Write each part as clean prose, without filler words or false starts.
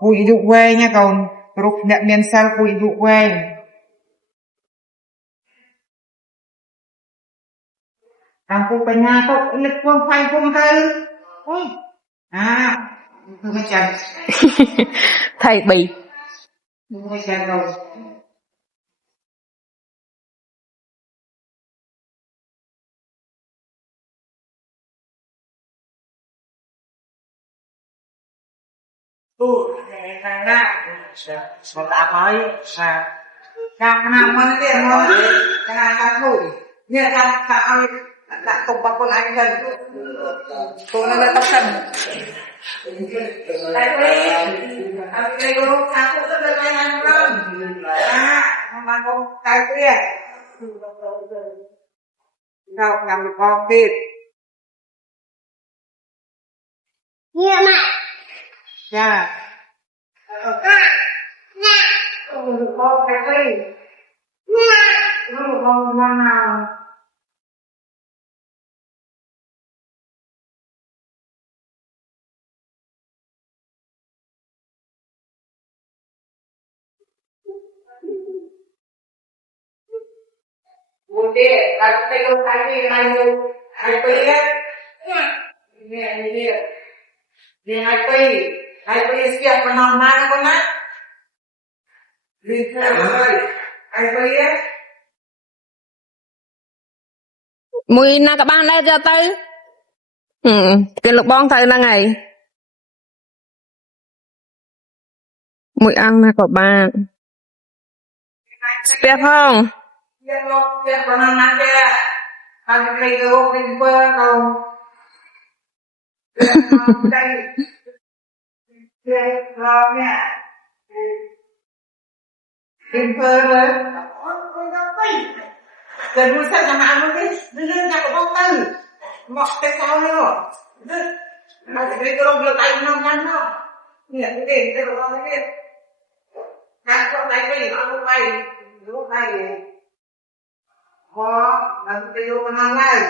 Cùi dụ quê nha còn rục nệm miền sao cùi dụ quê càng cục bên nhà tốt lịch quân phai quân tư à tôi mới chân thầy bị tôi mới chân rồi thằng ra một đã nói là càng nào mà tiền thôi càng nào càng thổi như là càng đã cùng bằng con anh gần tôi là tóc thần tại vì anh đây có lúc sáng cũng rất là anh lắm mà có cái kia đâu làm được con kịp Nghe mẹ. dạ con cái gì con nào một đi là tay không cái gì này rồi hai pi á nè đi hai pi siap penambahan con á đi hai pi á mùi na các bạn đây cho tới cái lục bong thầy là ngày mùi ăn na các bạn biết không siap penambahan dia hai pi đâu đi bơ đâu đây rồi nè đi bơ rồi gần nuôi sao mà ăn đi đưa ra của bông tư mọc tay sao nữa mà cái cái lông tay nó nhăn nó nè cái gì cái lông cái gì ăn con tay cái nó lúc này khó làm cái vô con ăn này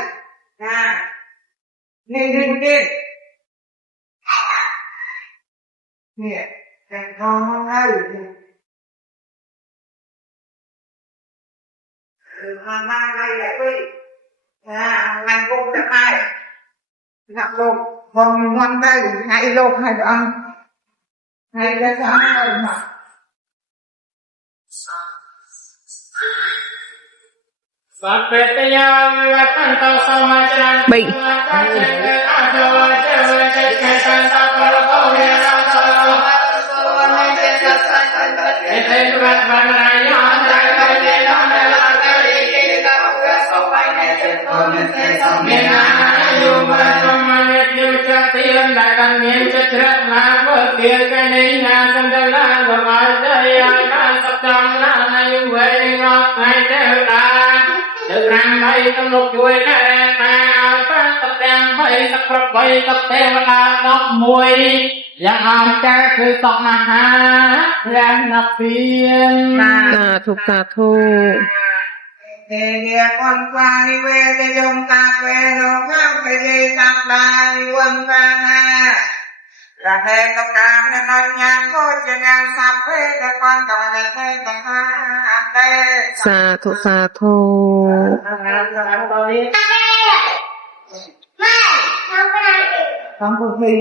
nè nên nè cái con này hàng mai này lại đi ngày cũng được mai gặp luôn vòng ngoan tay hai lô hai đồ ăn hai cái sáng rồi mà bị đại căn miền chất rất là vượt kia cái này nhà sân đây là của mọi đời ai tập trong là này về ngọt ngày theo ta được rằng đây trong lúc chuối cái ta tập đen phải tập tập bay tập theo là tập mùi yang angkaคือตอกนะฮะแรงนับเพียง สาธุ Để con qua đi về để dùng cà phê rồi ngắm cái gì cà đà đi quăng ra ha là thế công cảm nên nói nhang thôi cho nhang sắp phê để con còn này thế còn ha ăn đây สาธุ Mẹ, không có ai. không có gì